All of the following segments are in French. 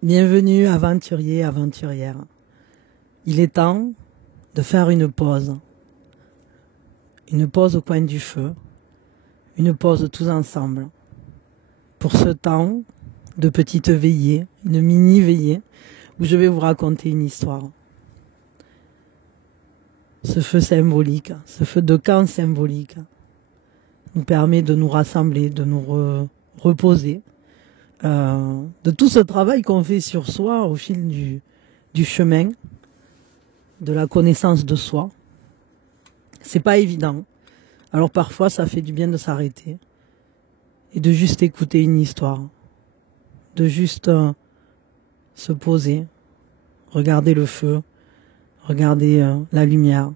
Bienvenue aventuriers, aventurières. Il est temps de faire une pause. Une pause au coin du feu. Une pause tous ensemble. Pour ce temps de petite veillée, une mini veillée, où je vais vous raconter une histoire. Ce feu symbolique, ce feu de camp symbolique, nous permet de nous rassembler, de nous reposer, de tout ce travail qu'on fait sur soi au fil du chemin, de la connaissance de soi. C'est pas évident. Alors parfois ça fait du bien de s'arrêter et de juste écouter une histoire, de juste se poser, regarder le feu, regarder la lumière.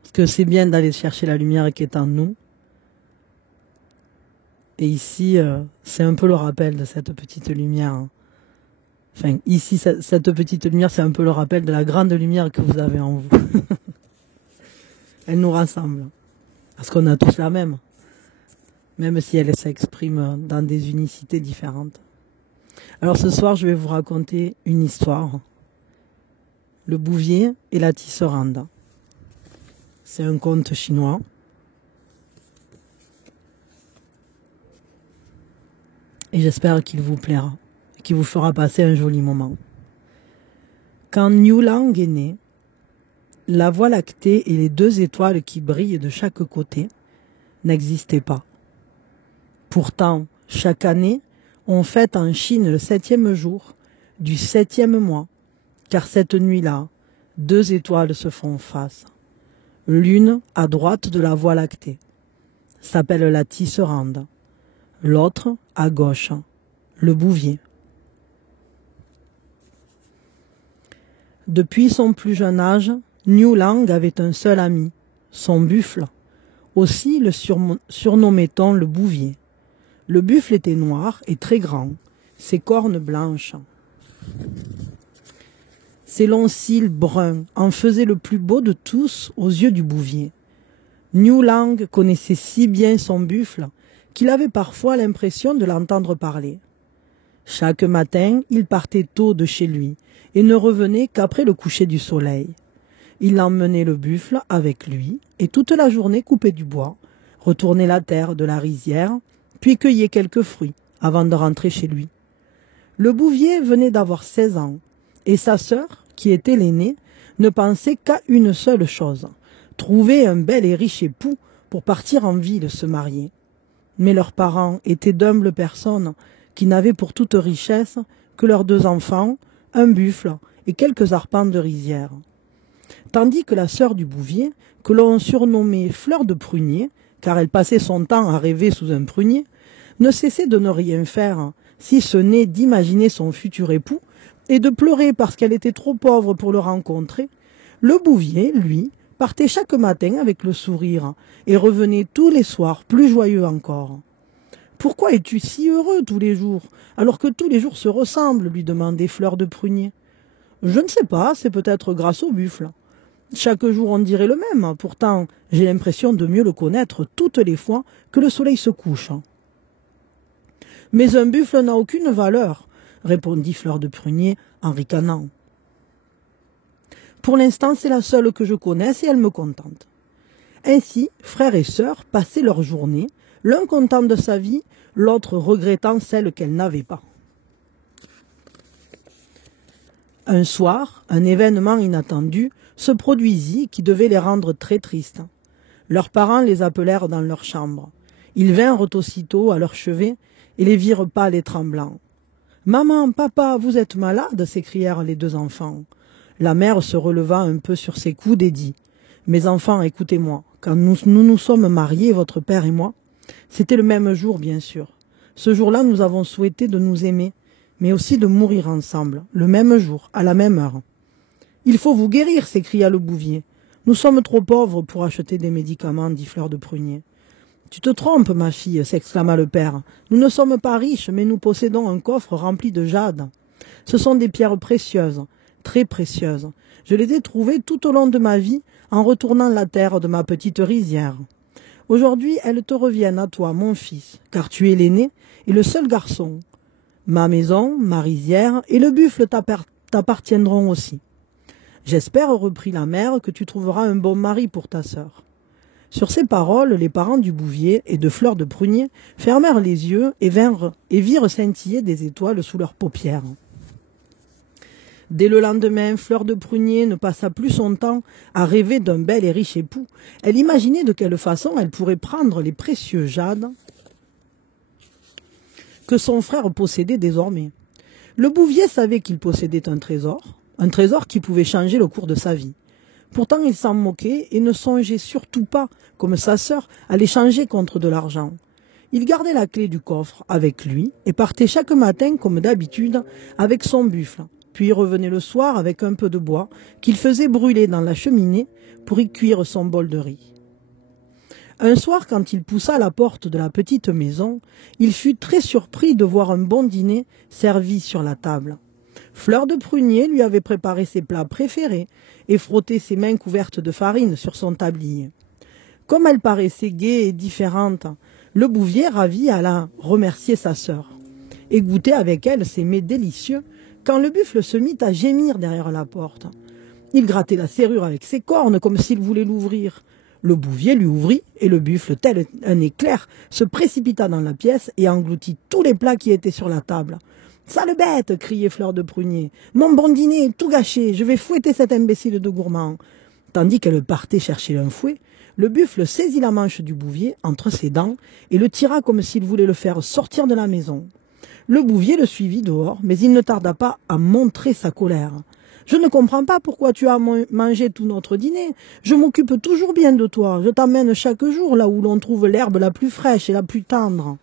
Parce que c'est bien d'aller chercher la lumière qui est en nous. Et ici, c'est un peu le rappel de cette petite lumière. Enfin, ici, cette petite lumière, c'est un peu le rappel de la grande lumière que vous avez en vous. Elle nous rassemble. Parce qu'on a tous la même. Même si elle s'exprime dans des unicités différentes. Alors ce soir, je vais vous raconter une histoire. Le bouvier et la tisserande. C'est un conte chinois. Et j'espère qu'il vous plaira, qu'il vous fera passer un joli moment. Quand Niu Lang est né, la Voie lactée et les 2 étoiles qui brillent de chaque côté n'existaient pas. Pourtant, chaque année, on fête en Chine le 7e jour du 7e mois, car cette nuit-là, 2 étoiles se font face. L'une à droite de la Voie lactée s'appelle la tisserande. L'autre, à gauche, le bouvier. Depuis son plus jeune âge, Niu Lang avait un seul ami, son buffle. Aussi le surnommait-on le bouvier. Le buffle était noir et très grand, ses cornes blanches. Ses longs cils bruns en faisaient le plus beau de tous aux yeux du bouvier. Niu Lang connaissait si bien son buffle qu'il avait parfois l'impression de l'entendre parler. Chaque matin, il partait tôt de chez lui et ne revenait qu'après le coucher du soleil. Il emmenait le buffle avec lui et toute la journée coupait du bois, retournait la terre de la rizière, puis cueillait quelques fruits avant de rentrer chez lui. Le bouvier venait d'avoir 16 ans et sa sœur, qui était l'aînée, ne pensait qu'à une seule chose, trouver un bel et riche époux pour partir en ville se marier. Mais leurs parents étaient d'humbles personnes qui n'avaient pour toute richesse que leurs 2 enfants, un buffle et quelques arpents de rizière. Tandis que la sœur du bouvier, que l'on surnommait Fleur de Prunier, car elle passait son temps à rêver sous un prunier, ne cessait de ne rien faire, si ce n'est d'imaginer son futur époux et de pleurer parce qu'elle était trop pauvre pour le rencontrer. Le bouvier, lui, partait chaque matin avec le sourire et revenait tous les soirs plus joyeux encore. « Pourquoi es-tu si heureux tous les jours, alors que tous les jours se ressemblent ?» lui demandait Fleur de Prunier. « Je ne sais pas, c'est peut-être grâce au buffle. Chaque jour on dirait le même, pourtant j'ai l'impression de mieux le connaître toutes les fois que le soleil se couche. »« Mais un buffle n'a aucune valeur, » répondit Fleur de Prunier en ricanant. « Pour l'instant, c'est la seule que je connaisse et elle me contente. » Ainsi, frères et sœurs passaient leur journée, l'un content de sa vie, l'autre regrettant celle qu'elle n'avait pas. Un soir, un événement inattendu se produisit qui devait les rendre très tristes. Leurs parents les appelèrent dans leur chambre. Ils vinrent aussitôt à leur chevet et les virent pâles et tremblants. « Maman, papa, vous êtes malades ?» s'écrièrent les 2 enfants. La mère se releva un peu sur ses coudes et dit « Mes enfants, écoutez-moi, quand nous sommes mariés, votre père et moi, c'était le même jour, bien sûr. Ce jour-là, nous avons souhaité de nous aimer, mais aussi de mourir ensemble, le même jour, à la même heure. »« Il faut vous guérir !» s'écria le bouvier. « Nous sommes trop pauvres pour acheter des médicaments, » dit Fleur de Prunier. « Tu te trompes, ma fille, » s'exclama le père. « Nous ne sommes pas riches, mais nous possédons un coffre rempli de jade. Ce sont des pierres précieuses, très précieuses. Je les ai trouvées tout au long de ma vie en retournant la terre de ma petite rizière. Aujourd'hui, elles te reviennent à toi, mon fils, car tu es l'aîné et le seul garçon. Ma maison, ma rizière et le buffle t'appartiendront aussi. J'espère, reprit la mère, que tu trouveras un bon mari pour ta sœur. Sur ces paroles, les parents du Bouvier et de Fleur de Prunier fermèrent les yeux et virent scintiller des étoiles sous leurs paupières. Dès le lendemain, Fleur de Prunier ne passa plus son temps à rêver d'un bel et riche époux. Elle imaginait de quelle façon elle pourrait prendre les précieux jades que son frère possédait désormais. Le Bouvier savait qu'il possédait un trésor qui pouvait changer le cours de sa vie. Pourtant, il s'en moquait et ne songeait surtout pas, comme sa sœur, à l'échanger contre de l'argent. Il gardait la clé du coffre avec lui et partait chaque matin, comme d'habitude, avec son buffle. Puis revenait le soir avec un peu de bois qu'il faisait brûler dans la cheminée pour y cuire son bol de riz. Un soir, quand il poussa la porte de la petite maison, il fut très surpris de voir un bon dîner servi sur la table. Fleur de Prunier lui avait préparé ses plats préférés et frotté ses mains couvertes de farine sur son tablier. Comme elle paraissait gaie et différente, le Bouvier, ravi, alla remercier sa sœur et goûter avec elle ces mets délicieux quand le buffle se mit à gémir derrière la porte. Il grattait la serrure avec ses cornes comme s'il voulait l'ouvrir. Le Bouvier lui ouvrit et le buffle, tel un éclair, se précipita dans la pièce et engloutit tous les plats qui étaient sur la table. « Sale bête !» criait Fleur de Prunier. « Mon bon dîner est tout gâché, je vais fouetter cet imbécile de gourmand. » Tandis qu'elle partait chercher un fouet, le buffle saisit la manche du Bouvier entre ses dents et le tira comme s'il voulait le faire sortir de la maison. Le Bouvier le suivit dehors, mais il ne tarda pas à montrer sa colère. « Je ne comprends pas pourquoi tu as mangé tout notre dîner. Je m'occupe toujours bien de toi. Je t'emmène chaque jour là où l'on trouve l'herbe la plus fraîche et la plus tendre. »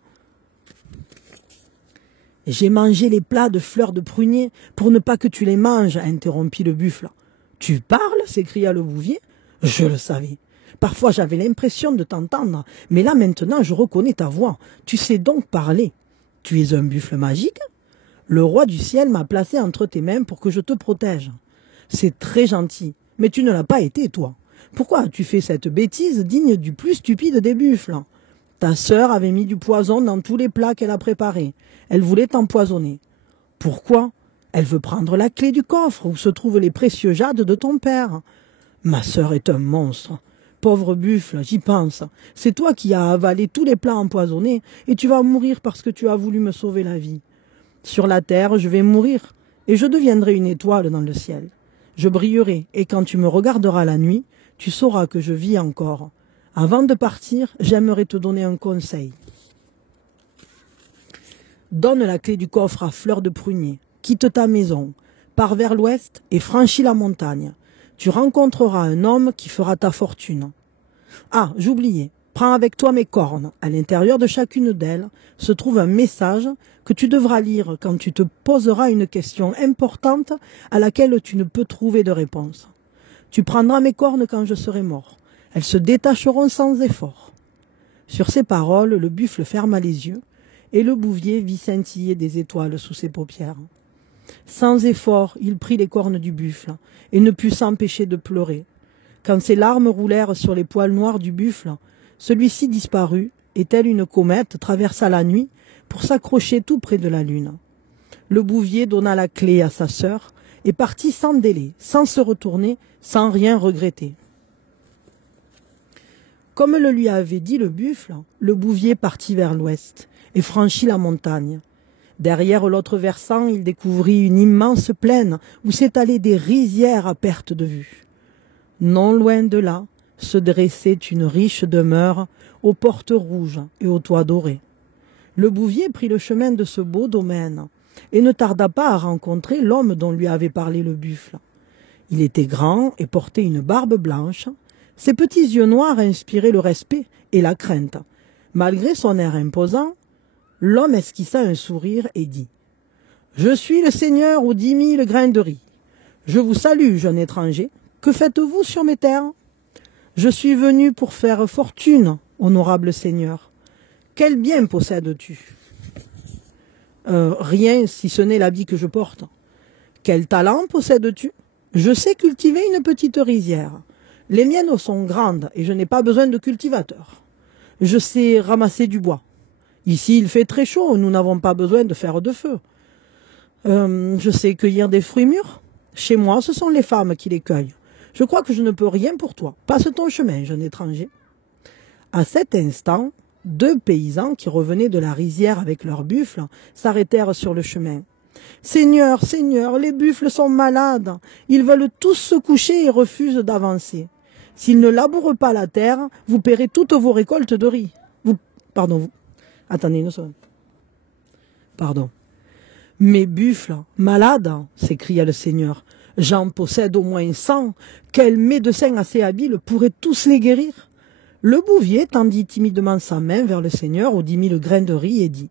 « J'ai mangé les plats de Fleur de Prunier pour ne pas que tu les manges, » interrompit le buffle. « Tu parles ?» s'écria le Bouvier. « Je le savais. Parfois j'avais l'impression de t'entendre, mais là maintenant je reconnais ta voix. Tu sais donc parler. Tu es un buffle magique ? Le roi du ciel m'a placé entre tes mains pour que je te protège. C'est très gentil, mais tu ne l'as pas été, toi. Pourquoi as-tu fait cette bêtise digne du plus stupide des buffles ? Ta sœur avait mis du poison dans tous les plats qu'elle a préparés. Elle voulait t'empoisonner. Pourquoi ? Elle veut prendre la clé du coffre où se trouvent les précieux jades de ton père. Ma sœur est un monstre. Pauvre buffle, j'y pense. C'est toi qui as avalé tous les plats empoisonnés et tu vas mourir parce que tu as voulu me sauver la vie. Sur la terre, je vais mourir et je deviendrai une étoile dans le ciel. Je brillerai et quand tu me regarderas la nuit, tu sauras que je vis encore. Avant de partir, j'aimerais te donner un conseil. Donne la clé du coffre à Fleur de Prunier. Quitte ta maison, pars vers l'ouest et franchis la montagne. Tu rencontreras un homme qui fera ta fortune. Ah, j'oubliais, prends avec toi mes cornes. À l'intérieur de chacune d'elles se trouve un message que tu devras lire quand tu te poseras une question importante à laquelle tu ne peux trouver de réponse. Tu prendras mes cornes quand je serai mort. Elles se détacheront sans effort. Sur ces paroles, le buffle ferma les yeux et le Bouvier vit scintiller des étoiles sous ses paupières. Sans effort, il prit les cornes du buffle et ne put s'empêcher de pleurer. Quand ses larmes roulèrent sur les poils noirs du buffle, celui-ci disparut et telle une comète traversa la nuit pour s'accrocher tout près de la lune. Le Bouvier donna la clé à sa sœur et partit sans délai, sans se retourner, sans rien regretter. Comme le lui avait dit le buffle, le Bouvier partit vers l'ouest et franchit la montagne. Derrière l'autre versant, il découvrit une immense plaine où s'étalaient des rizières à perte de vue. Non loin de là se dressait une riche demeure aux portes rouges et aux toits dorés. Le Bouvier prit le chemin de ce beau domaine et ne tarda pas à rencontrer l'homme dont lui avait parlé le buffle. Il était grand et portait une barbe blanche. Ses petits yeux noirs inspiraient le respect et la crainte. Malgré son air imposant, l'homme esquissa un sourire et dit « Je suis le seigneur aux 10 000 grains de riz. Je vous salue, jeune étranger. Que faites-vous sur mes terres ? Je suis venu pour faire fortune, honorable seigneur. Quel bien possèdes-tu ? Rien, si ce n'est l'habit que je porte. Quel talent possèdes-tu ? Je sais cultiver une petite rizière. Les miennes sont grandes et je n'ai pas besoin de cultivateur. Je sais ramasser du bois. Ici, il fait très chaud, nous n'avons pas besoin de faire de feu. Je sais cueillir des fruits mûrs. Chez moi, ce sont les femmes qui les cueillent. Je crois que je ne peux rien pour toi. Passe ton chemin, jeune étranger. » À cet instant, 2 paysans qui revenaient de la rizière avec leurs buffles s'arrêtèrent sur le chemin. « Seigneur, Seigneur, les buffles sont malades. Ils veulent tous se coucher et refusent d'avancer. S'ils ne labourent pas la terre, vous paierez toutes vos récoltes de riz. » Attendez une seconde. Pardon. « Mes buffles, malades, s'écria le Seigneur. J'en possède au moins 100. Quel médecin assez habile pourrait tous les guérir? » Le bouvier tendit timidement sa main vers le Seigneur aux 10 000 grains de riz et dit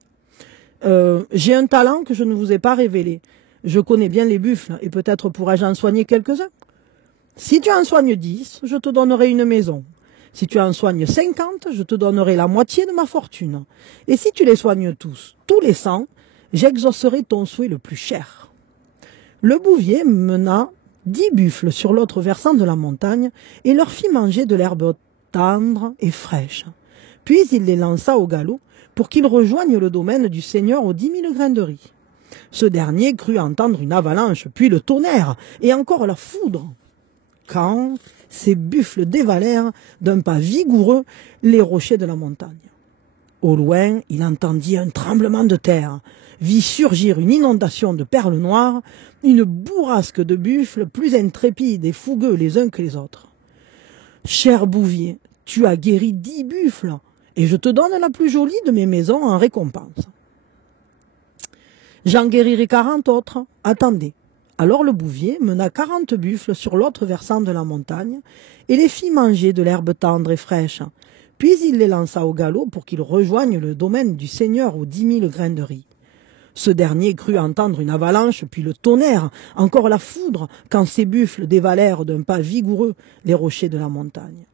« J'ai un talent que je ne vous ai pas révélé. Je connais bien les buffles et peut-être pourrais-je en soigner quelques-uns. Si tu en soignes 10, je te donnerai une maison. Si tu en soignes 50, je te donnerai la moitié de ma fortune. Et si tu les soignes tous les 100, j'exaucerai ton souhait le plus cher. » Le bouvier mena 10 buffles sur l'autre versant de la montagne et leur fit manger de l'herbe tendre et fraîche. Puis il les lança au galop pour qu'ils rejoignent le domaine du Seigneur aux 10 000 grains de riz. Ce dernier crut entendre une avalanche, puis le tonnerre et encore la foudre. Quand ces buffles dévalèrent d'un pas vigoureux les rochers de la montagne. Au loin, il entendit un tremblement de terre, vit surgir une inondation de perles noires, une bourrasque de buffles plus intrépides et fougueux les uns que les autres. « Cher bouvier, tu as guéri 10 buffles, et je te donne la plus jolie de mes maisons en récompense. J'en guérirai 40 autres, attendez. » Alors le bouvier mena 40 buffles sur l'autre versant de la montagne, et les fit manger de l'herbe tendre et fraîche. Puis il les lança au galop pour qu'ils rejoignent le domaine du Seigneur aux 10 000 grains de riz. Ce dernier crut entendre une avalanche, puis le tonnerre, encore la foudre, quand ces buffles dévalèrent d'un pas vigoureux les rochers de la montagne.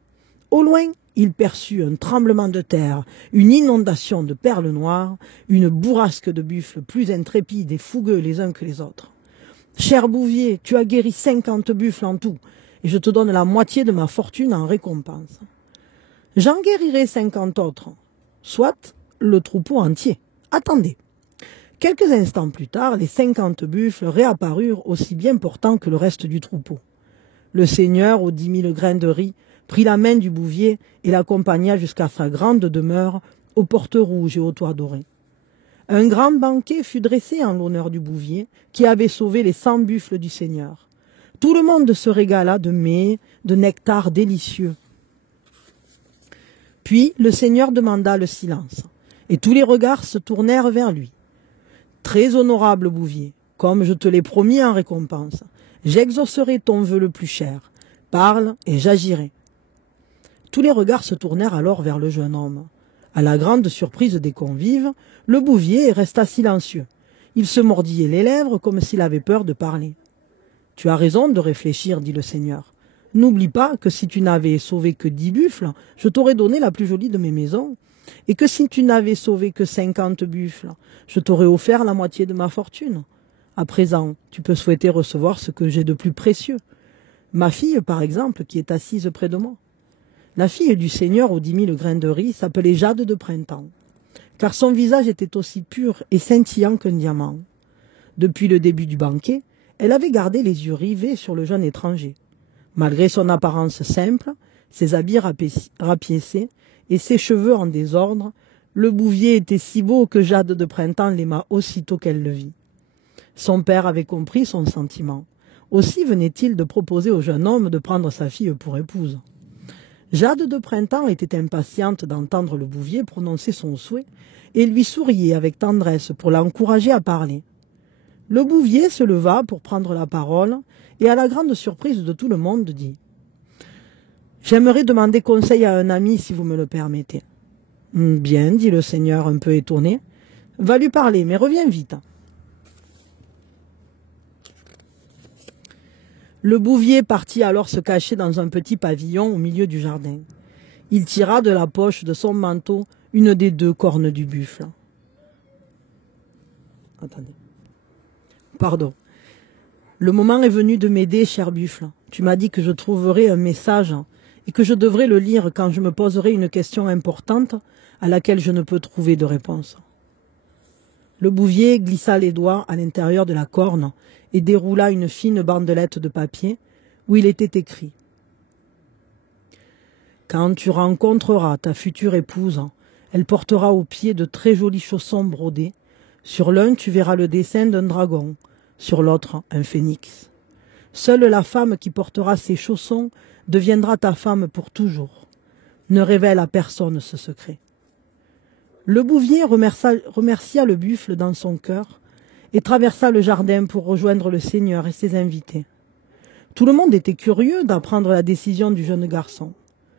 Au loin, il perçut un tremblement de terre, une inondation de perles noires, une bourrasque de buffles plus intrépides et fougueux les uns que les autres. « Cher bouvier, tu as guéri 50 buffles en tout, et je te donne la moitié de ma fortune en récompense. J'en guérirai 50 autres, soit le troupeau entier. Attendez. » Quelques instants plus tard, les 50 buffles réapparurent aussi bien portants que le reste du troupeau. Le Seigneur, aux 10 000 grains de riz, prit la main du bouvier et l'accompagna jusqu'à sa grande demeure, aux portes rouges et aux toits dorés. Un grand banquet fut dressé en l'honneur du bouvier, qui avait sauvé les 100 buffles du Seigneur. Tout le monde se régala de mets, de nectar délicieux. Puis le Seigneur demanda le silence, et tous les regards se tournèrent vers lui. « Très honorable bouvier, comme je te l'ai promis en récompense, j'exaucerai ton vœu le plus cher. Parle et j'agirai. » Tous les regards se tournèrent alors vers le jeune homme. À la grande surprise des convives, le bouvier resta silencieux. Il se mordillait les lèvres comme s'il avait peur de parler. « Tu as raison de réfléchir, dit le Seigneur. N'oublie pas que si tu n'avais sauvé que 10 buffles, je t'aurais donné la plus jolie de mes maisons. Et que si tu n'avais sauvé que 50 buffles, je t'aurais offert la moitié de ma fortune. À présent, tu peux souhaiter recevoir ce que j'ai de plus précieux. Ma fille, par exemple, qui est assise près de moi. » La fille du Seigneur aux 10 000 grains de riz s'appelait Jade de printemps, car son visage était aussi pur et scintillant qu'un diamant. Depuis le début du banquet, elle avait gardé les yeux rivés sur le jeune étranger. Malgré son apparence simple, ses habits rapiécés et ses cheveux en désordre, le bouvier était si beau que Jade de printemps l'aima aussitôt qu'elle le vit. Son père avait compris son sentiment. Aussi venait-il de proposer au jeune homme de prendre sa fille pour épouse. Jade de printemps était impatiente d'entendre le bouvier prononcer son souhait et lui souriait avec tendresse pour l'encourager à parler. Le bouvier se leva pour prendre la parole et, à la grande surprise de tout le monde, dit « J'aimerais demander conseil à un ami si vous me le permettez. »« Bien, dit le Seigneur un peu étonné. Va lui parler, mais reviens vite. » Le bouvier partit alors se cacher dans un petit pavillon au milieu du jardin. Il tira de la poche de son manteau une des 2 cornes du buffle. Attendez. Pardon. Le moment est venu de m'aider, cher buffle. Tu m'as dit que je trouverais un message et que je devrais le lire quand je me poserai une question importante à laquelle je ne peux trouver de réponse. Le bouvier glissa les doigts à l'intérieur de la corne et déroula une fine bandelette de papier où il était écrit « Quand tu rencontreras ta future épouse, elle portera aux pieds de très jolis chaussons brodés. Sur l'un, tu verras le dessin d'un dragon, sur l'autre, un phénix. Seule la femme qui portera ces chaussons deviendra ta femme pour toujours. Ne révèle à personne ce secret. » Le bouvier remercia le buffle dans son cœur et traversa le jardin pour rejoindre le seigneur et ses invités. Tout le monde était curieux d'apprendre la décision du jeune garçon.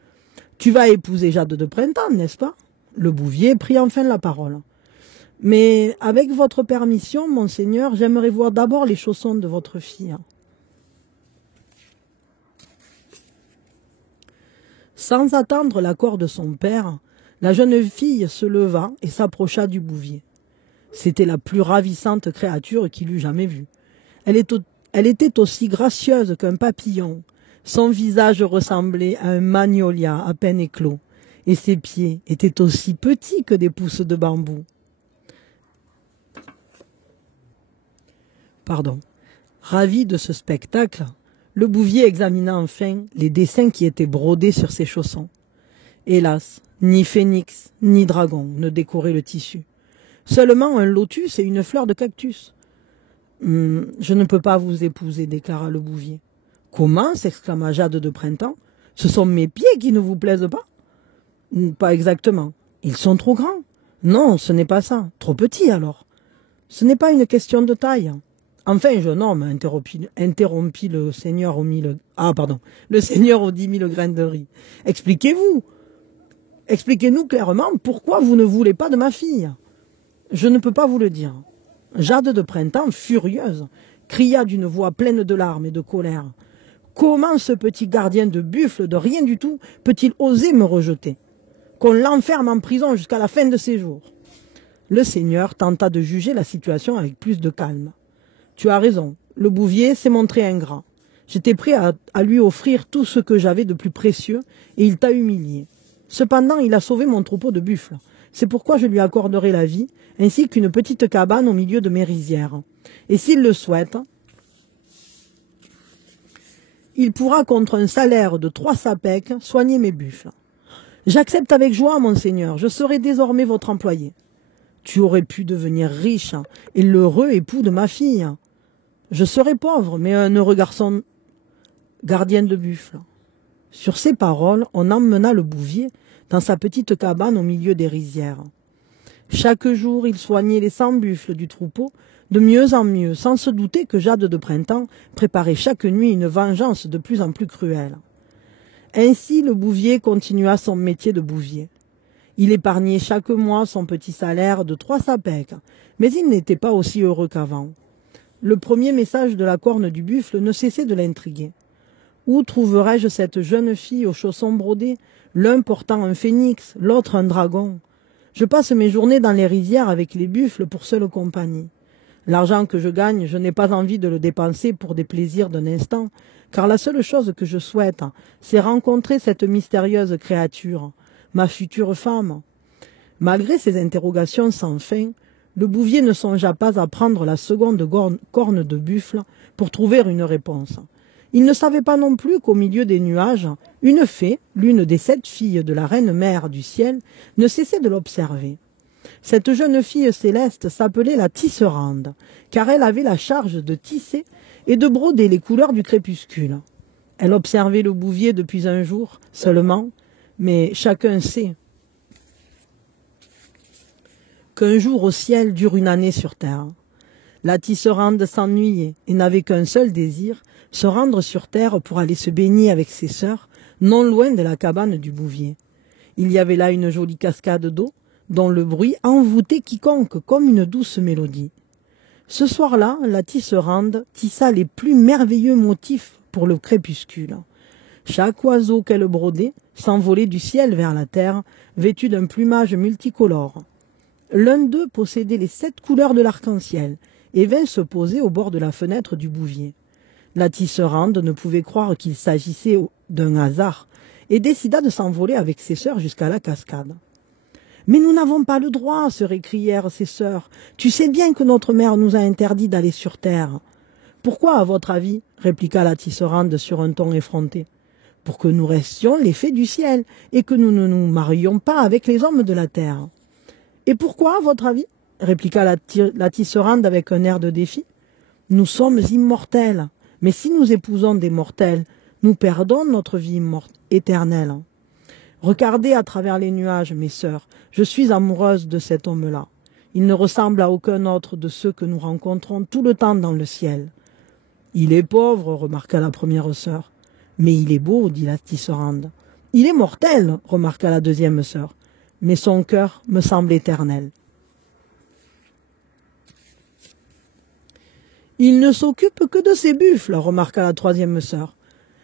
« Tu vas épouser Jade de Printemps, n'est-ce pas ?» Le bouvier prit enfin la parole. « Mais avec votre permission, monseigneur, j'aimerais voir d'abord les chaussons de votre fille. » Sans attendre l'accord de son père, la jeune fille se leva et s'approcha du bouvier. C'était la plus ravissante créature qu'il eût jamais vue. Elle était aussi gracieuse qu'un papillon. Son visage ressemblait à un magnolia à peine éclos, et ses pieds étaient aussi petits que des pousses de bambou. Ravi de ce spectacle, le bouvier examina enfin les dessins qui étaient brodés sur ses chaussons. Hélas, ni phénix, ni dragon ne décoraient le tissu. Seulement un lotus et une fleur de cactus. « Je ne peux pas vous épouser, déclara le bouvier. « Comment » s'exclama Jade de Printemps. « Ce sont mes pieds qui ne vous plaisent pas ?»« Pas exactement. Ils sont trop grands. »« Non, ce n'est pas ça. Trop petits alors. »« Ce n'est pas une question de taille. »« Enfin, jeune homme, interrompit le seigneur aux 1000... Ah, pardon, le seigneur aux 10 000 graines de riz. Expliquez-vous. Expliquez-nous clairement pourquoi vous ne voulez pas de ma fille. Je ne peux pas vous le dire. Jade de Printemps, furieuse, cria d'une voix pleine de larmes et de colère. Comment ce petit gardien de buffle de rien du tout peut-il oser me rejeter? Qu'on l'enferme en prison jusqu'à la fin de ses jours. Le seigneur tenta de juger la situation avec plus de calme. Tu as raison, le bouvier s'est montré ingrat. J'étais prêt à lui offrir tout ce que j'avais de plus précieux et il t'a humilié. Cependant, il a sauvé mon troupeau de buffles. C'est pourquoi je lui accorderai la vie, ainsi qu'une petite cabane au milieu de mes rizières. Et s'il le souhaite, il pourra, contre un salaire de 3 sapèques, soigner mes buffles. J'accepte avec joie, monseigneur, je serai désormais votre employé. Tu aurais pu devenir riche et l'heureux époux de ma fille. Je serai pauvre, mais un heureux garçon gardien de buffles. Sur ces paroles, on emmena le bouvier dans sa petite cabane au milieu des rizières. Chaque jour, il soignait les 100 buffles du troupeau, de mieux en mieux, sans se douter que Jade de Printemps préparait chaque nuit une vengeance de plus en plus cruelle. Ainsi, le bouvier continua son métier de bouvier. Il épargnait chaque mois son petit salaire de 3 sapèques, mais il n'était pas aussi heureux qu'avant. Le premier message de la corne du buffle ne cessait de l'intriguer. Où trouverais-je cette jeune fille aux chaussons brodés, l'un portant un phénix, l'autre un dragon? Je passe mes journées dans les rizières avec les buffles pour seule compagnie. L'argent que je gagne, je n'ai pas envie de le dépenser pour des plaisirs d'un instant, car la seule chose que je souhaite, c'est rencontrer cette mystérieuse créature, ma future femme. Malgré ces interrogations sans fin, le bouvier ne songea pas à prendre la seconde corne de buffle pour trouver une réponse. Il ne savait pas non plus qu'au milieu des nuages, une fée, l'une des 7 filles de la reine mère du ciel, ne cessait de l'observer. Cette jeune fille céleste s'appelait la tisserande, car elle avait la charge de tisser et de broder les couleurs du crépuscule. Elle observait le bouvier depuis un jour seulement, mais chacun sait qu'un jour au ciel dure une année sur terre. La tisserande s'ennuyait et n'avait qu'un seul désir, se rendre sur terre pour aller se baigner avec ses sœurs, non loin de la cabane du bouvier. Il y avait là une jolie cascade d'eau, dont le bruit envoûtait quiconque comme une douce mélodie. Ce soir-là, la tisserande tissa les plus merveilleux motifs pour le crépuscule. Chaque oiseau qu'elle brodait s'envolait du ciel vers la terre, vêtu d'un plumage multicolore. L'un d'eux possédait les 7 couleurs de l'arc-en-ciel et vint se poser au bord de la fenêtre du bouvier. La tisserande ne pouvait croire qu'il s'agissait d'un hasard et décida de s'envoler avec ses sœurs jusqu'à la cascade. « Mais nous n'avons pas le droit, se récrièrent ses sœurs. Tu sais bien que notre mère nous a interdit d'aller sur terre. »« Pourquoi, à votre avis ?» répliqua la tisserande sur un ton effronté. « Pour que nous restions les fées du ciel et que nous ne nous marions pas avec les hommes de la terre. »« Et pourquoi, à votre avis ?» répliqua la tisserande avec un air de défi. « Nous sommes immortels, mais si nous épousons des mortels, nous perdons notre vie éternelle. Regardez à travers les nuages, mes sœurs, je suis amoureuse de cet homme-là. Il ne ressemble à aucun autre de ceux que nous rencontrons tout le temps dans le ciel. »« Il est pauvre, remarqua la première sœur. »« Mais il est beau, dit la tisserande. »« Il est mortel, remarqua la deuxième sœur. »« Mais son cœur me semble éternel. »« Il ne s'occupe que de ses buffles, remarqua la troisième sœur. »«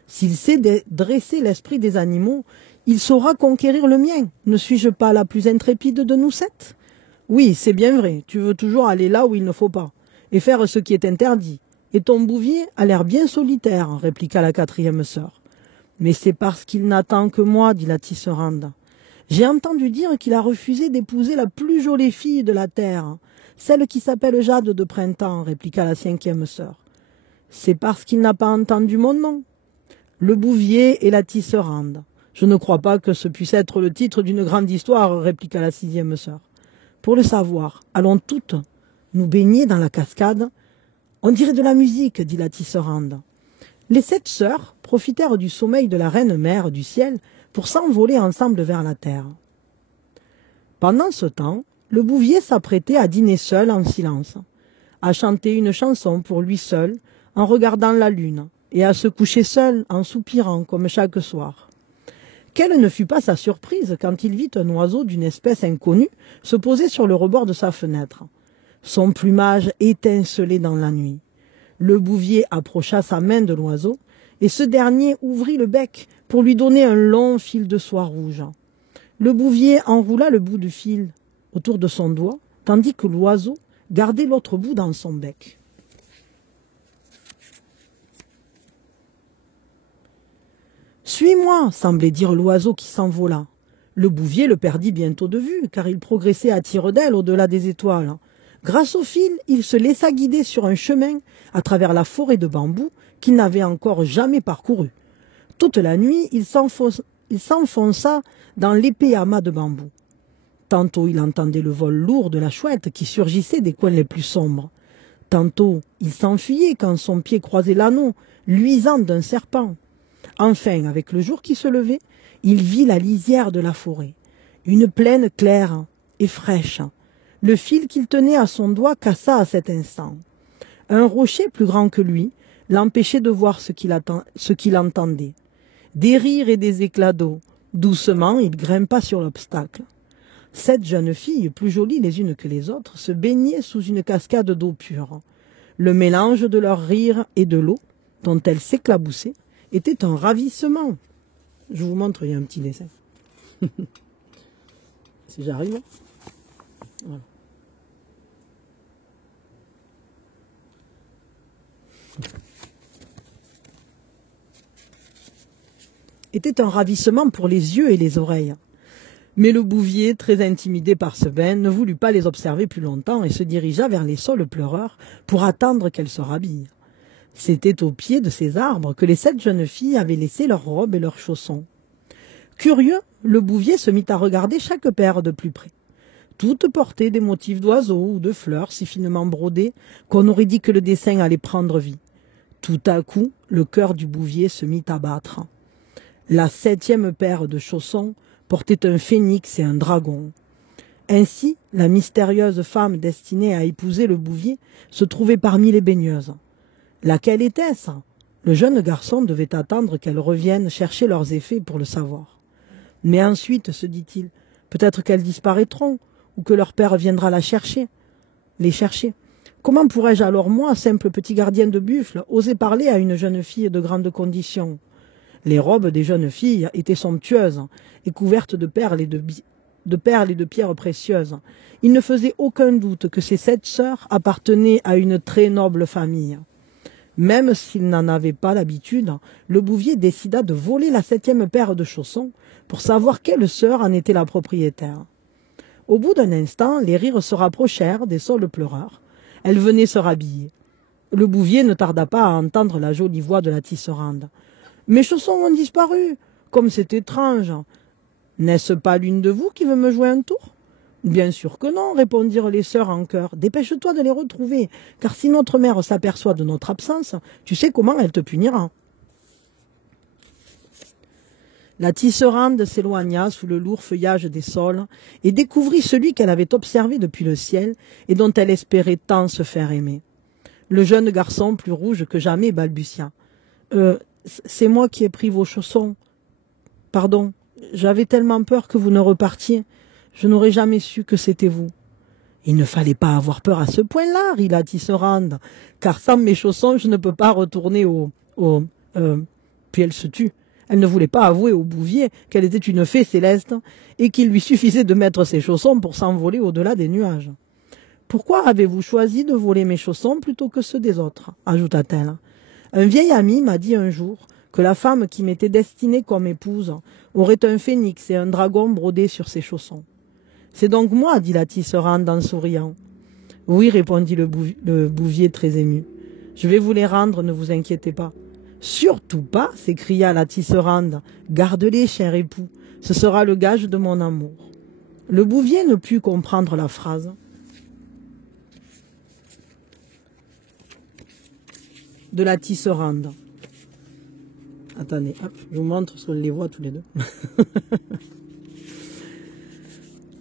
S'il sait dresser l'esprit des animaux, il saura conquérir le mien. Ne suis-je pas la plus intrépide de nous sept ? Oui, c'est bien vrai, tu veux toujours aller là où il ne faut pas, et faire ce qui est interdit. Et ton bouvier a l'air bien solitaire, répliqua la quatrième sœur. Mais c'est parce qu'il n'attend que moi, dit la tisserande. J'ai entendu dire qu'il a refusé d'épouser la plus jolie fille de la terre, celle qui s'appelle Jade de printemps, répliqua la cinquième sœur. C'est parce qu'il n'a pas entendu mon nom. Le bouvier et la tisserande. Je ne crois pas que ce puisse être le titre d'une grande histoire, répliqua la sixième sœur. Pour le savoir, allons toutes nous baigner dans la cascade. On dirait de la musique, dit la tisserande. Les 7 sœurs profitèrent du sommeil de la reine mère du ciel pour s'envoler ensemble vers la terre. Pendant ce temps, le bouvier s'apprêtait à dîner seul en silence, à chanter une chanson pour lui seul en regardant la lune, et à se coucher seul en soupirant comme chaque soir. Quelle ne fut pas sa surprise quand il vit un oiseau d'une espèce inconnue se poser sur le rebord de sa fenêtre. Son plumage étincelait dans la nuit. Le bouvier approcha sa main de l'oiseau, et ce dernier ouvrit le bec pour lui donner un long fil de soie rouge. Le bouvier enroula le bout du fil autour de son doigt, tandis que l'oiseau gardait l'autre bout dans son bec. « Suis-moi » semblait dire l'oiseau qui s'envola. Le bouvier le perdit bientôt de vue, car il progressait à tire d'aile au-delà des étoiles. Grâce au fil, il se laissa guider sur un chemin à travers la forêt de bambous qu'il n'avait encore jamais parcouru. Toute la nuit, il s'enfonça dans l'épais amas de bambous. Tantôt il entendait le vol lourd de la chouette qui surgissait des coins les plus sombres. Tantôt il s'enfuyait quand son pied croisait l'anneau luisant d'un serpent. Enfin, avec le jour qui se levait, il vit la lisière de la forêt, une plaine claire et fraîche. Le fil qu'il tenait à son doigt cassa à cet instant. Un rocher plus grand que lui l'empêchait de voir ce qu'il entendait. Des rires et des éclats d'eau. Doucement, il grimpa sur l'obstacle. 7 jeunes filles, plus jolies les unes que les autres, se baignaient sous une cascade d'eau pure. Le mélange de leurs rires et de l'eau, dont elles s'éclaboussaient, était un ravissement. Je vous montre, il y a un petit dessin. Si j'arrive. Voilà. Était un ravissement pour les yeux et les oreilles. Mais le bouvier, très intimidé par ce bain, ne voulut pas les observer plus longtemps et se dirigea vers les saules pleureurs pour attendre qu'elles se rhabillent. C'était au pied de ces arbres que les 7 jeunes filles avaient laissé leurs robes et leurs chaussons. Curieux, le bouvier se mit à regarder chaque paire de plus près. Toutes portaient des motifs d'oiseaux ou de fleurs si finement brodés qu'on aurait dit que le dessin allait prendre vie. Tout à coup, le cœur du bouvier se mit à battre. La 7e paire de chaussons portait un phénix et un dragon. Ainsi, la mystérieuse femme destinée à épouser le bouvier se trouvait parmi les baigneuses. Laquelle était-ce ? Le jeune garçon devait attendre qu'elles reviennent chercher leurs effets pour le savoir. Mais ensuite, se dit-il, peut-être qu'elles disparaîtront, ou que leur père viendra les chercher. Comment pourrais-je alors, moi, simple petit gardien de buffle, oser parler à une jeune fille de grande condition ? Les robes des jeunes filles étaient somptueuses et couvertes de perles et de pierres précieuses. Il ne faisait aucun doute que ces 7 sœurs appartenaient à une très noble famille. Même s'il n'en avait pas l'habitude, le bouvier décida de voler la 7e paire de chaussons pour savoir quelle sœur en était la propriétaire. Au bout d'un instant, les rires se rapprochèrent des saules pleureurs. Elle venait se rhabiller. Le bouvier ne tarda pas à entendre la jolie voix de la tisserande. « Mes chaussons ont disparu. Comme c'est étrange. N'est-ce pas l'une de vous qui veut me jouer un tour ?»« Bien sûr que non, répondirent les sœurs en chœur. Dépêche-toi de les retrouver, car si notre mère s'aperçoit de notre absence, tu sais comment elle te punira. » La tisserande s'éloigna sous le lourd feuillage des saules et découvrit celui qu'elle avait observé depuis le ciel et dont elle espérait tant se faire aimer. Le jeune garçon, plus rouge que jamais, balbutia. « C'est moi qui ai pris vos chaussons. Pardon, j'avais tellement peur que vous ne repartiez. Je n'aurais jamais su que c'était vous. » « Il ne fallait pas avoir peur à ce point-là, rit la tisserande, car sans mes chaussons, je ne peux pas retourner Puis elle se tut. Elle ne voulait pas avouer au bouvier qu'elle était une fée céleste et qu'il lui suffisait de mettre ses chaussons pour s'envoler au-delà des nuages. « Pourquoi avez-vous choisi de voler mes chaussons plutôt que ceux des autres ?» ajouta-t-elle. « Un vieil ami m'a dit un jour que la femme qui m'était destinée comme épouse aurait un phénix et un dragon brodés sur ses chaussons. »« C'est donc moi, dit la tisserande en souriant. »« Oui, répondit le bouvier très ému. Je vais vous les rendre, ne vous inquiétez pas. »« Surtout pas, s'écria la tisserande. Garde-les, cher époux, ce sera le gage de mon amour. » Le bouvier ne put comprendre la phrase de la tisserande. Attendez, hop, je vous montre parce qu'on les voit tous les deux.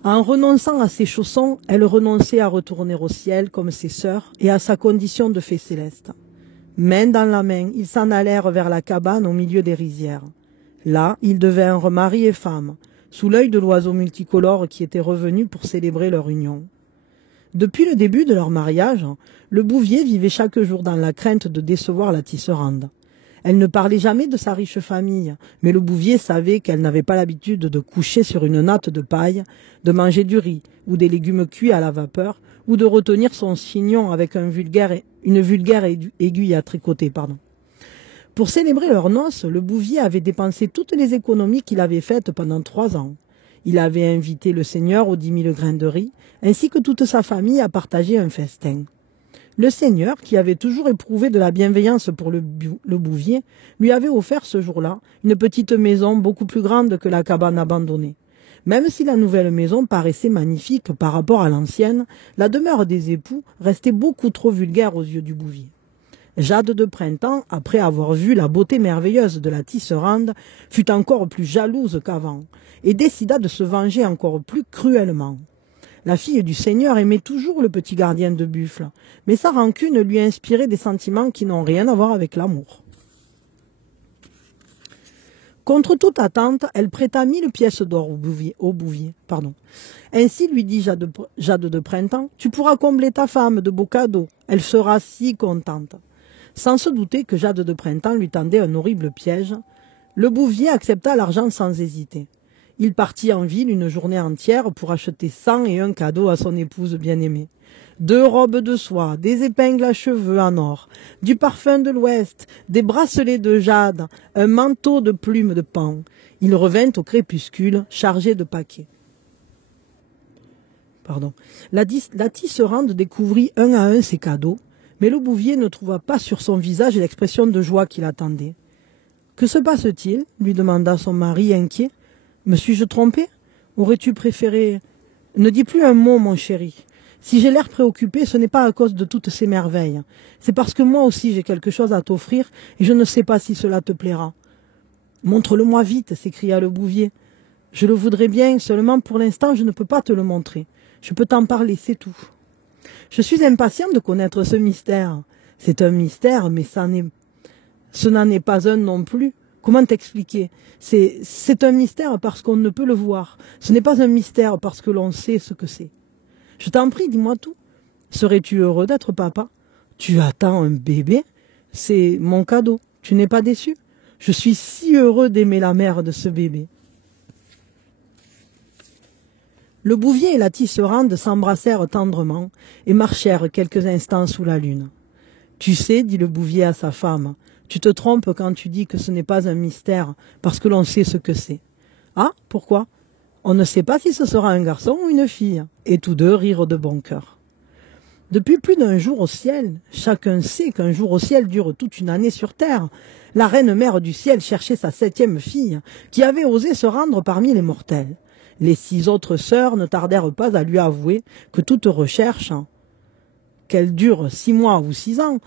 En renonçant à ses chaussons, elle renonçait à retourner au ciel comme ses sœurs et à sa condition de fée céleste. Main dans la main, ils s'en allèrent vers la cabane au milieu des rizières. Là, ils devinrent mari et femme, sous l'œil de l'oiseau multicolore qui était revenu pour célébrer leur union. Depuis le début de leur mariage, le bouvier vivait chaque jour dans la crainte de décevoir la tisserande. Elle ne parlait jamais de sa riche famille, mais le bouvier savait qu'elle n'avait pas l'habitude de coucher sur une natte de paille, de manger du riz ou des légumes cuits à la vapeur, ou de retenir son chignon avec une vulgaire aiguille à tricoter. Pour célébrer leurs noces, le bouvier avait dépensé toutes les économies qu'il avait faites pendant 3 ans. Il avait invité le seigneur aux 10 000 grains de riz, ainsi que toute sa famille à partager un festin. Le seigneur, qui avait toujours éprouvé de la bienveillance pour le bouvier, lui avait offert ce jour-là une petite maison beaucoup plus grande que la cabane abandonnée. Même si la nouvelle maison paraissait magnifique par rapport à l'ancienne, la demeure des époux restait beaucoup trop vulgaire aux yeux du bouvier. Jade de Printemps, après avoir vu la beauté merveilleuse de la tisserande, fut encore plus jalouse qu'avant et décida de se venger encore plus cruellement. La fille du seigneur aimait toujours le petit gardien de buffle, mais sa rancune lui inspirait des sentiments qui n'ont rien à voir avec l'amour. Contre toute attente, elle prêta 1000 pièces d'or au bouvier. Ainsi, lui dit Jade de Printemps, tu pourras combler ta femme de beaux cadeaux, elle sera si contente. Sans se douter que Jade de Printemps lui tendait un horrible piège, le bouvier accepta l'argent sans hésiter. Il partit en ville une journée entière pour acheter 101 cadeaux à son épouse bien-aimée. 2 robes de soie, des épingles à cheveux en or, du parfum de l'Ouest, des bracelets de jade, un manteau de plumes de paon. Il revint au crépuscule, chargé de paquets. La tisserande découvrit un à un ses cadeaux, mais le bouvier ne trouva pas sur son visage l'expression de joie qu'il attendait. « Que se passe-t-il » lui demanda son mari inquiet. « Me suis-je trompé? Aurais-tu préféré... » « Ne dis plus un mot, mon chéri. Si j'ai l'air préoccupé, ce n'est pas à cause de toutes ces merveilles. C'est parce que moi aussi j'ai quelque chose à t'offrir et je ne sais pas si cela te plaira. »« Montre-le-moi vite, s'écria le bouvier. Je le voudrais bien, seulement pour l'instant je ne peux pas te le montrer. Je peux t'en parler, c'est tout. Je suis impatient de connaître ce mystère. C'est un mystère, mais ce n'en est pas un non plus. Comment t'expliquer? C'est un mystère parce qu'on ne peut le voir. Ce n'est pas un mystère parce que l'on sait ce que c'est. Je t'en prie, dis-moi tout. Serais-tu heureux d'être papa? Tu attends un bébé? C'est mon cadeau. Tu n'es pas déçu? Je suis si heureux d'aimer la mère de ce bébé. Le bouvier et la tisserande s'embrassèrent tendrement et marchèrent quelques instants sous la lune. Tu sais, dit le bouvier à sa femme, tu te trompes quand tu dis que ce n'est pas un mystère, parce que l'on sait ce que c'est. Ah, pourquoi? On ne sait pas si ce sera un garçon ou une fille. Et tous deux rirent de bon cœur. Depuis plus d'un jour au ciel, chacun sait qu'un jour au ciel dure toute une année sur terre. La reine mère du ciel cherchait sa 7e fille, qui avait osé se rendre parmi les mortels. Les 6 autres sœurs ne tardèrent pas à lui avouer que toute recherche, qu'elle dure 6 mois ou 6 ans,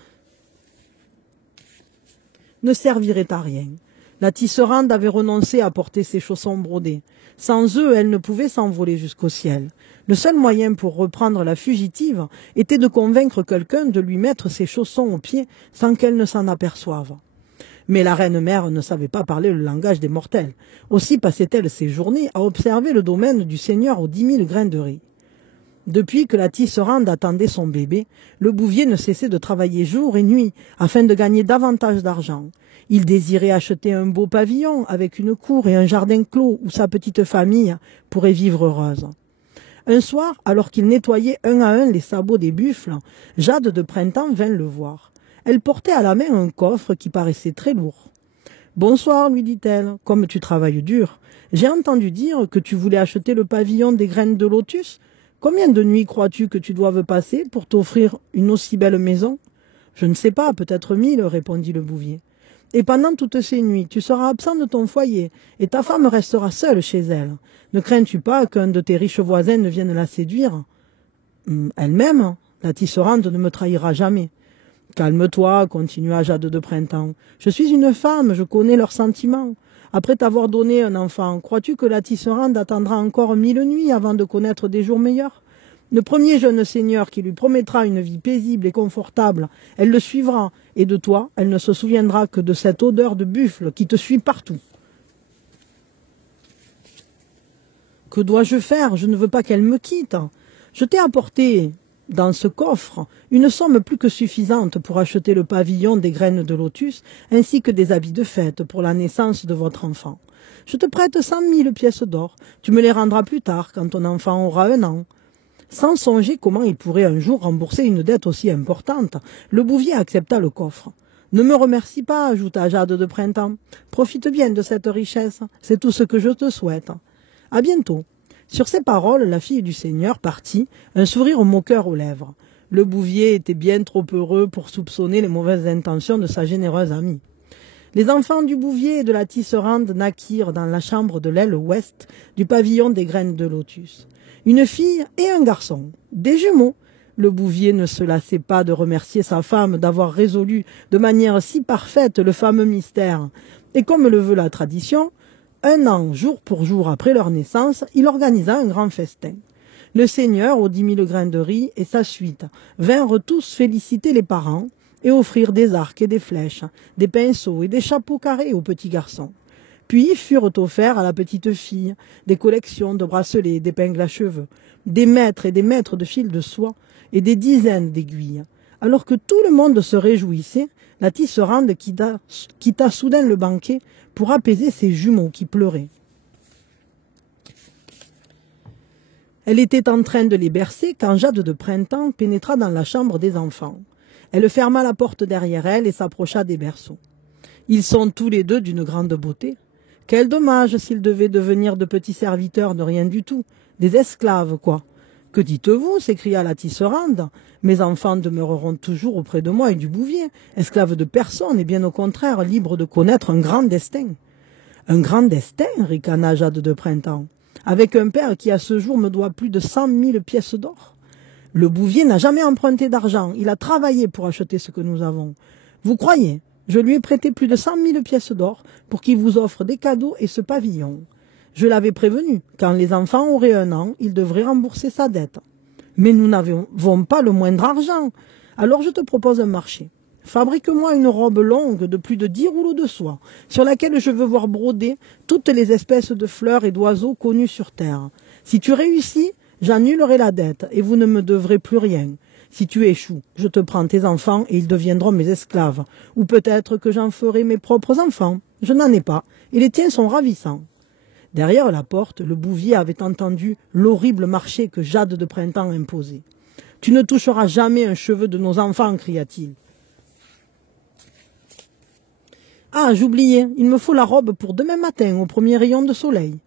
ne servirait à rien. La tisserande avait renoncé à porter ses chaussons brodés. Sans eux, elle ne pouvait s'envoler jusqu'au ciel. Le seul moyen pour reprendre la fugitive était de convaincre quelqu'un de lui mettre ses chaussons aux pieds sans qu'elle ne s'en aperçoive. Mais la reine-mère ne savait pas parler le langage des mortels. Aussi passait-elle ses journées à observer le domaine du seigneur aux 10 000 grains de riz. Depuis que la tisserande attendait son bébé, le bouvier ne cessait de travailler jour et nuit afin de gagner davantage d'argent. Il désirait acheter un beau pavillon avec une cour et un jardin clos où sa petite famille pourrait vivre heureuse. Un soir, alors qu'il nettoyait un à un les sabots des buffles, Jade de Printemps vint le voir. Elle portait à la main un coffre qui paraissait très lourd. « Bonsoir, lui dit-elle, comme tu travailles dur. J'ai entendu dire que tu voulais acheter le pavillon des graines de lotus. Combien de nuits crois-tu que tu doives passer pour t'offrir une aussi belle maison ?»« Je ne sais pas, peut-être 1000, répondit le bouvier. « Et pendant toutes ces nuits, tu seras absent de ton foyer, et ta femme restera seule chez elle. Ne crains-tu pas qu'un de tes riches voisins ne vienne la séduire ? Elle-même, la tisserande ne me trahira jamais. » « Calme-toi, continua Jade de Printemps. Je suis une femme, je connais leurs sentiments. Après t'avoir donné un enfant, crois-tu que la tisserande attendra encore 1000 nuits avant de connaître des jours meilleurs ? Le premier jeune seigneur qui lui promettra une vie paisible et confortable, elle le suivra, et de toi, elle ne se souviendra que de cette odeur de buffle qui te suit partout. Que dois-je faire ? Je ne veux pas qu'elle me quitte. Je t'ai apporté dans ce coffre une somme plus que suffisante pour acheter le pavillon des graines de lotus, ainsi que des habits de fête pour la naissance de votre enfant. Je te prête 100 000 pièces d'or. Tu me les rendras plus tard, quand ton enfant aura 1 an. Sans songer comment il pourrait un jour rembourser une dette aussi importante, le bouvier accepta le coffre. Ne me remercie pas, ajouta Jade de Printemps. Profite bien de cette richesse, c'est tout ce que je te souhaite. À bientôt. Sur ces paroles, la fille du seigneur partit, un sourire moqueur aux lèvres. Le bouvier était bien trop heureux pour soupçonner les mauvaises intentions de sa généreuse amie. Les enfants du bouvier et de la tisserande naquirent dans la chambre de l'aile ouest du pavillon des graines de lotus. Une fille et un garçon, des jumeaux. Le bouvier ne se lassait pas de remercier sa femme d'avoir résolu de manière si parfaite le fameux mystère. Et comme le veut la tradition, 1 an, jour pour jour après leur naissance, il organisa un grand festin. Le seigneur, aux 10 000 grains de riz, et sa suite vinrent tous féliciter les parents et offrir des arcs et des flèches, des pinceaux et des chapeaux carrés aux petits garçons. Puis furent offerts à la petite fille des collections de bracelets et d'épingles à cheveux, des mètres et des mètres de fils de soie et des dizaines d'aiguilles. Alors que tout le monde se réjouissait, la tisserande quitta soudain le banquet pour apaiser ses jumeaux qui pleuraient. Elle était en train de les bercer quand Jade de Printemps pénétra dans la chambre des enfants. Elle ferma la porte derrière elle et s'approcha des berceaux. Ils sont tous les deux d'une grande beauté. Quel dommage s'ils devaient devenir de petits serviteurs de rien du tout, des esclaves, quoi. Que dites-vous ? S'écria la tisserande. Mes enfants demeureront toujours auprès de moi et du bouvier, esclaves de personne et bien au contraire, libres de connaître un grand destin. Un grand destin, ricana Jade de Printemps, avec un père qui à ce jour me doit plus de 100 000 pièces d'or. Le bouvier n'a jamais emprunté d'argent, il a travaillé pour acheter ce que nous avons. Vous croyez ? Je lui ai prêté plus de 100 000 pièces d'or pour qu'il vous offre des cadeaux et ce pavillon. Je l'avais prévenu, quand les enfants auraient 1 an, il devrait rembourser sa dette. Mais nous n'avons pas le moindre argent. Alors je te propose un marché. Fabrique-moi une robe longue de plus de 10 rouleaux de soie, sur laquelle je veux voir broder toutes les espèces de fleurs et d'oiseaux connus sur terre. Si tu réussis, j'annulerai la dette et vous ne me devrez plus rien. Si tu échoues, je te prends tes enfants et ils deviendront mes esclaves. Ou peut-être que j'en ferai mes propres enfants. Je n'en ai pas, et les tiens sont ravissants. Derrière la porte, le bouvier avait entendu l'horrible marché que Jade de Printemps imposait. « Tu ne toucheras jamais un cheveu de nos enfants, cria-t-il. Ah, j'oubliais, il me faut la robe pour demain matin, au premier rayon de soleil.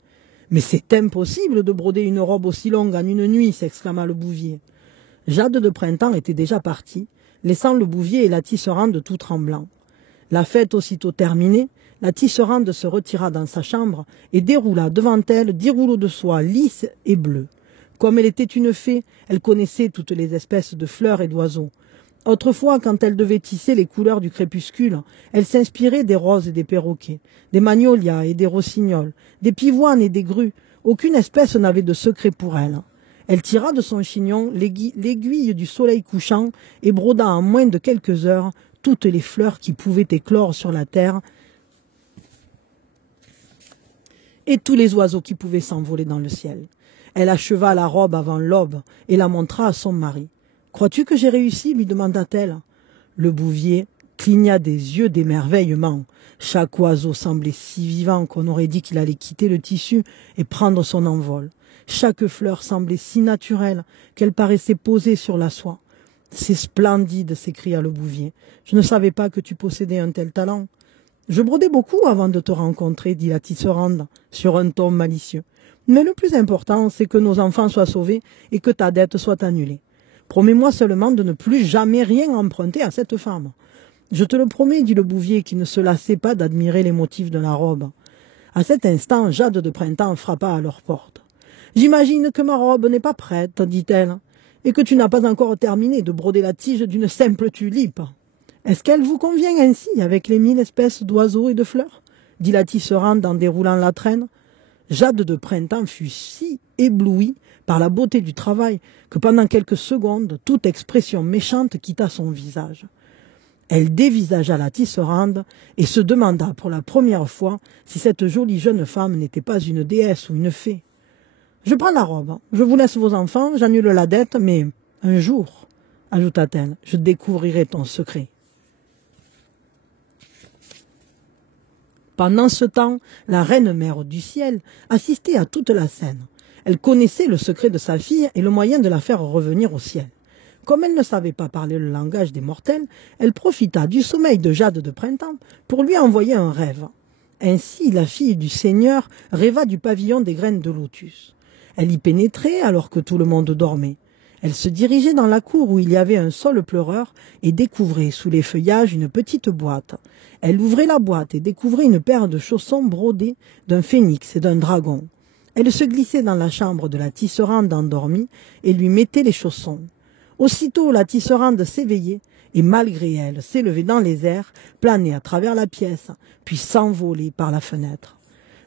Mais c'est impossible de broder une robe aussi longue en une nuit, s'exclama le bouvier. Jade de Printemps était déjà partie, laissant le bouvier et la tisserande tout tremblants. La fête aussitôt terminée, la tisserande se retira dans sa chambre et déroula devant elle 10 rouleaux de soie lisses et bleus. Comme elle était une fée, elle connaissait toutes les espèces de fleurs et d'oiseaux. Autrefois, quand elle devait tisser les couleurs du crépuscule, elle s'inspirait des roses et des perroquets, des magnolias et des rossignols, des pivoines et des grues. Aucune espèce n'avait de secret pour elle. Elle tira de son chignon l'aiguille du soleil couchant et broda en moins de quelques heures toutes les fleurs qui pouvaient éclore sur la terre et tous les oiseaux qui pouvaient s'envoler dans le ciel. Elle acheva la robe avant l'aube et la montra à son mari. « Crois-tu que j'ai réussi ?» lui demanda-t-elle. Le bouvier cligna des yeux d'émerveillement. Chaque oiseau semblait si vivant qu'on aurait dit qu'il allait quitter le tissu et prendre son envol. Chaque fleur semblait si naturelle qu'elle paraissait posée sur la soie. « C'est splendide !» s'écria le bouvier. « Je ne savais pas que tu possédais un tel talent. »« Je brodais beaucoup avant de te rencontrer, » dit la tisserande, sur un ton malicieux. « Mais le plus important, c'est que nos enfants soient sauvés et que ta dette soit annulée. Promets-moi seulement de ne plus jamais rien emprunter à cette femme. »« Je te le promets, » dit le bouvier, qui ne se lassait pas d'admirer les motifs de la robe. À cet instant, Jade de Printemps frappa à leur porte. « J'imagine que ma robe n'est pas prête, » dit-elle, « et que tu n'as pas encore terminé de broder la tige d'une simple tulipe. »« Est-ce qu'elle vous convient ainsi, avec les 1000 espèces d'oiseaux et de fleurs ?» dit la tisserande en déroulant la traîne. Jade de Printemps fut si éblouie par la beauté du travail que pendant quelques secondes, toute expression méchante quitta son visage. Elle dévisagea la tisserande et se demanda pour la première fois si cette jolie jeune femme n'était pas une déesse ou une fée. « Je prends la robe, je vous laisse vos enfants, j'annule la dette, mais un jour, ajouta-t-elle, je découvrirai ton secret. » Pendant ce temps, la reine-mère du ciel assistait à toute la scène. Elle connaissait le secret de sa fille et le moyen de la faire revenir au ciel. Comme elle ne savait pas parler le langage des mortels, elle profita du sommeil de Jade de Printemps pour lui envoyer un rêve. Ainsi, la fille du Seigneur rêva du pavillon des graines de lotus. Elle y pénétrait alors que tout le monde dormait. Elle se dirigeait dans la cour où il y avait un saule pleureur et découvrait sous les feuillages une petite boîte. Elle ouvrait la boîte et découvrait une paire de chaussons brodés d'un phénix et d'un dragon. Elle se glissait dans la chambre de la tisserande endormie et lui mettait les chaussons. Aussitôt la tisserande s'éveillait et malgré elle s'élevait dans les airs, planait à travers la pièce, puis s'envolait par la fenêtre.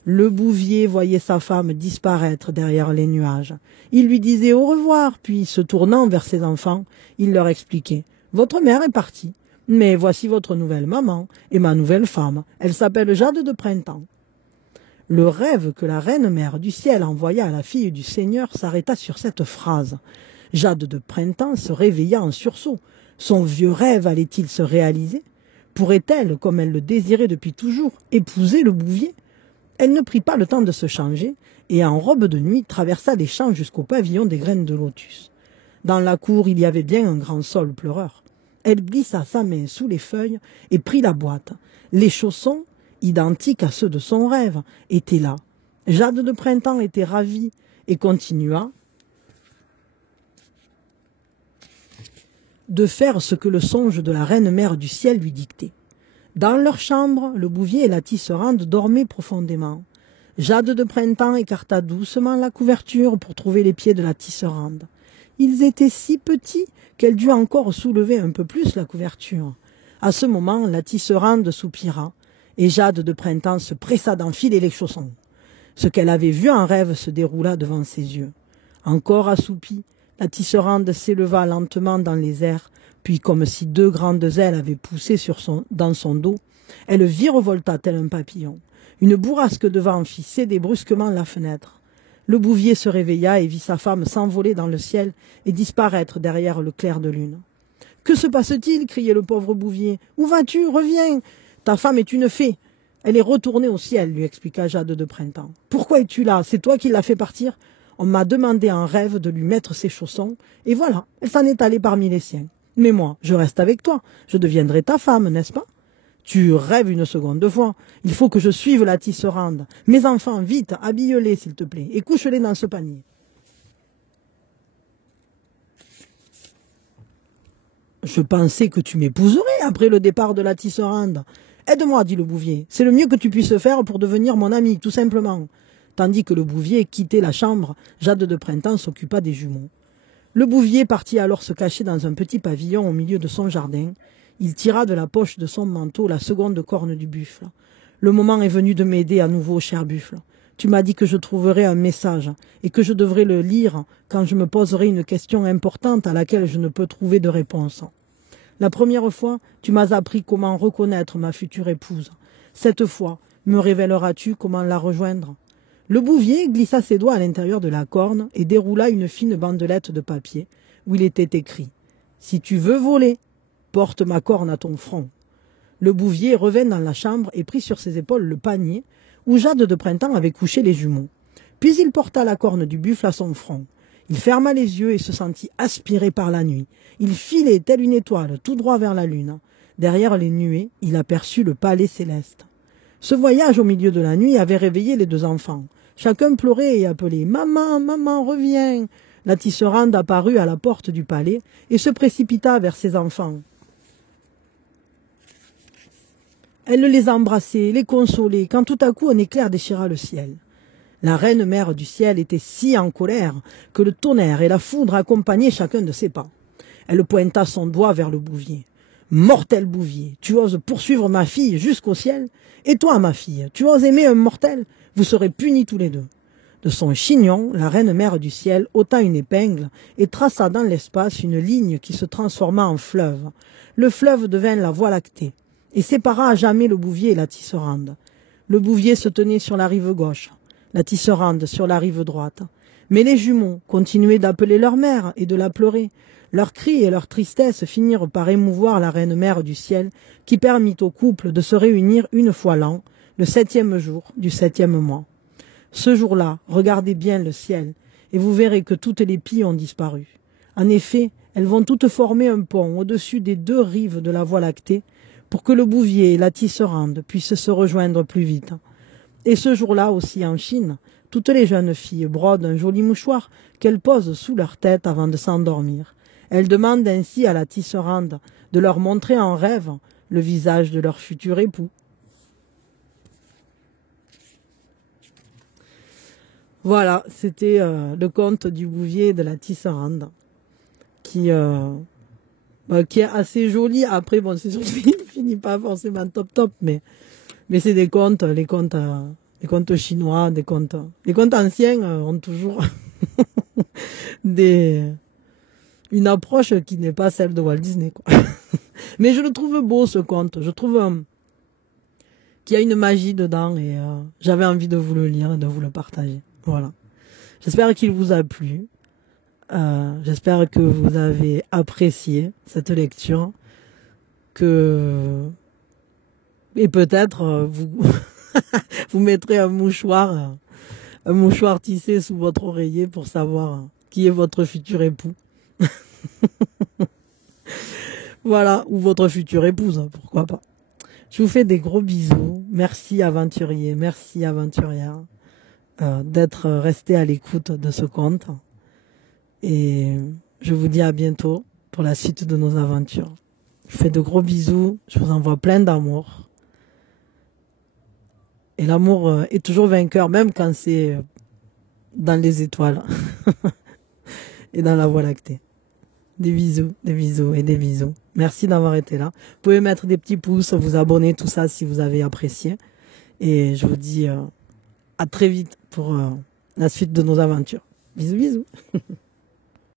Le bouvier voyait sa femme disparaître derrière les nuages. Il lui disait au revoir, puis se tournant vers ses enfants, il leur expliquait « Votre mère est partie, mais voici votre nouvelle maman et ma nouvelle femme. Elle s'appelle Jade de Printemps. » Le rêve que la reine-mère du ciel envoya à la fille du Seigneur s'arrêta sur cette phrase. Jade de Printemps se réveilla en sursaut. Son vieux rêve allait-il se réaliser? Pourrait-elle, comme elle le désirait depuis toujours, épouser le bouvier? Elle ne prit pas le temps de se changer et, en robe de nuit, traversa les champs jusqu'au pavillon des graines de lotus. Dans la cour, il y avait bien un grand saule pleureur. Elle glissa sa main sous les feuilles et prit la boîte. Les chaussons, identiques à ceux de son rêve, étaient là. Jade de Printemps était ravie et continua de faire ce que le songe de la reine-mère du ciel lui dictait. Dans leur chambre, le bouvier et la tisserande dormaient profondément. Jade de Printemps écarta doucement la couverture pour trouver les pieds de la tisserande. Ils étaient si petits qu'elle dut encore soulever un peu plus la couverture. À ce moment, la tisserande soupira, et Jade de Printemps se pressa d'enfiler les chaussons. Ce qu'elle avait vu en rêve se déroula devant ses yeux. Encore assoupie, la tisserande s'éleva lentement dans les airs, puis comme si 2 grandes ailes avaient poussé dans son dos, elle virevolta tel un papillon. Une bourrasque de vent fit céder brusquement la fenêtre. Le bouvier se réveilla et vit sa femme s'envoler dans le ciel et disparaître derrière le clair de lune. « Que se passe-t-il » criait le pauvre bouvier. « Où vas-tu? Reviens! Ta femme est une fée. Elle est retournée au ciel, » lui expliqua Jade de Printemps. « Pourquoi es-tu là? C'est toi qui l'as fait partir? On m'a demandé en rêve de lui mettre ses chaussons, et voilà, elle s'en est allée parmi les siens. Mais moi, je reste avec toi, je deviendrai ta femme, n'est-ce pas? Tu rêves une seconde fois. Il faut que je suive la tisserande. Mes enfants, vite, habille-les s'il te plaît, et couche-les dans ce panier. Je pensais que tu m'épouserais après le départ de la tisserande. Aide-moi, dit le bouvier. C'est le mieux que tu puisses faire pour devenir mon ami, tout simplement. Tandis que le bouvier quittait la chambre, Jade de Printemps s'occupa des jumeaux. Le bouvier partit alors se cacher dans un petit pavillon au milieu de son jardin. Il tira de la poche de son manteau la seconde corne du buffle. Le moment est venu de m'aider à nouveau, cher buffle. Tu m'as dit que je trouverais un message et que je devrais le lire quand je me poserai une question importante à laquelle je ne peux trouver de réponse. La première fois, tu m'as appris comment reconnaître ma future épouse. Cette fois, me révéleras-tu comment la rejoindre? Le bouvier glissa ses doigts à l'intérieur de la corne et déroula une fine bandelette de papier où il était écrit « Si tu veux voler, porte ma corne à ton front. » Le bouvier revint dans la chambre et prit sur ses épaules le panier où Jade de Printemps avait couché les jumeaux. Puis il porta la corne du buffle à son front. Il ferma les yeux et se sentit aspiré par la nuit. Il filait telle une étoile tout droit vers la lune. Derrière les nuées, il aperçut le palais céleste. Ce voyage au milieu de la nuit avait réveillé les deux enfants. Chacun pleurait et appelait « Maman, maman, reviens !» La tisserande apparut à la porte du palais et se précipita vers ses enfants. Elle les embrassait, les consolait, quand tout à coup un éclair déchira le ciel. La reine mère du ciel était si en colère que le tonnerre et la foudre accompagnaient chacun de ses pas. Elle pointa son doigt vers le bouvier. « Mortel bouvier, tu oses poursuivre ma fille jusqu'au ciel? Et toi, ma fille, tu oses aimer un mortel? Vous serez punis tous les deux. » De son chignon, la reine mère du ciel ôta une épingle et traça dans l'espace une ligne qui se transforma en fleuve. Le fleuve devint la Voie lactée et sépara à jamais le bouvier et la tisserande. Le bouvier se tenait sur la rive gauche, la tisserande sur la rive droite. Mais les jumeaux continuaient d'appeler leur mère et de la pleurer. Leurs cris et leur tristesse finirent par émouvoir la reine mère du ciel, qui permit au couple de se réunir une fois l'an, le 7e jour du 7e mois. Ce jour-là, regardez bien le ciel, et vous verrez que toutes les pies ont disparu. En effet, elles vont toutes former un pont au-dessus des deux rives de la Voie lactée, pour que le bouvier et la tisserande puissent se rejoindre plus vite. Et ce jour-là aussi en Chine, toutes les jeunes filles brodent un joli mouchoir qu'elles posent sous leur tête avant de s'endormir. Elles demandent ainsi à la tisserande de leur montrer en rêve le visage de leur futur époux. Voilà, c'était le conte du bouvier et de la tisserande qui est assez joli. Après, bon, c'est sûr qu'il ne finit pas forcément top, mais c'est des contes, les contes chinois, les contes anciens ont toujours une approche qui n'est pas celle de Walt Disney, quoi. Mais je le trouve beau, ce conte. Je trouve qu'il y a une magie dedans et j'avais envie de vous le lire et de vous le partager. Voilà. J'espère qu'il vous a plu. J'espère que vous avez apprécié cette lecture. Et peut-être vous vous mettrez un mouchoir tissé sous votre oreiller pour savoir qui est votre futur époux. Voilà, ou votre future épouse, pourquoi pas. Je vous fais des gros bisous. Merci aventuriers, merci aventurières d'être restés à l'écoute de ce conte. Et je vous dis à bientôt pour la suite de nos aventures. Je vous fais de gros bisous, je vous envoie plein d'amour. Et l'amour est toujours vainqueur, même quand c'est dans les étoiles et dans la Voie lactée. Des bisous et des bisous. Merci d'avoir été là. Vous pouvez mettre des petits pouces, vous abonner, tout ça si vous avez apprécié. Et je vous dis à très vite pour la suite de nos aventures. Bisous.